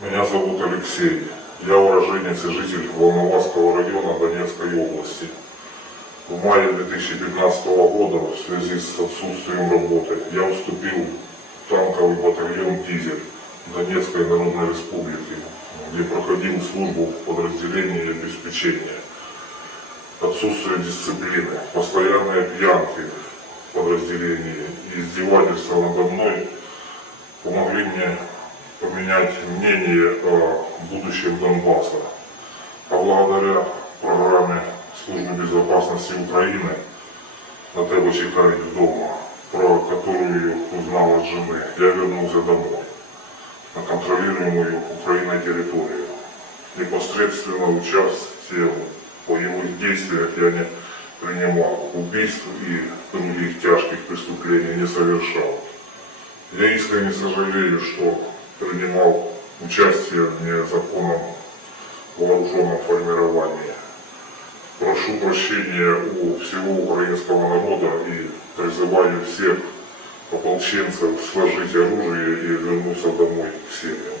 Меня зовут Алексей. Я уроженец и житель Волноваского района Донецкой области. В мае 2015 года в связи с отсутствием работы я вступил в танковый батальон «Дизель» Донецкой Народной Республики, где проходил службу в подразделении обеспечения. Отсутствие дисциплины, постоянные пьянки в подразделении и издевательства надо мной помогли мне поменять мнение о будущем Донбасса. А благодаря программе Службы безопасности Украины на тебе чекають вдома, про которую узнал от жены, я вернулся домой, на контролируемую Украиной территорию. Непосредственно участие в боевых действиях я не принимал, убийств и других тяжких преступлений не совершал. Я искренне сожалею, что принимал участие в незаконном вооруженном формировании. Прошу прощения у всего украинского народа и призываю всех ополченцев сложить оружие и вернуться домой к семьям.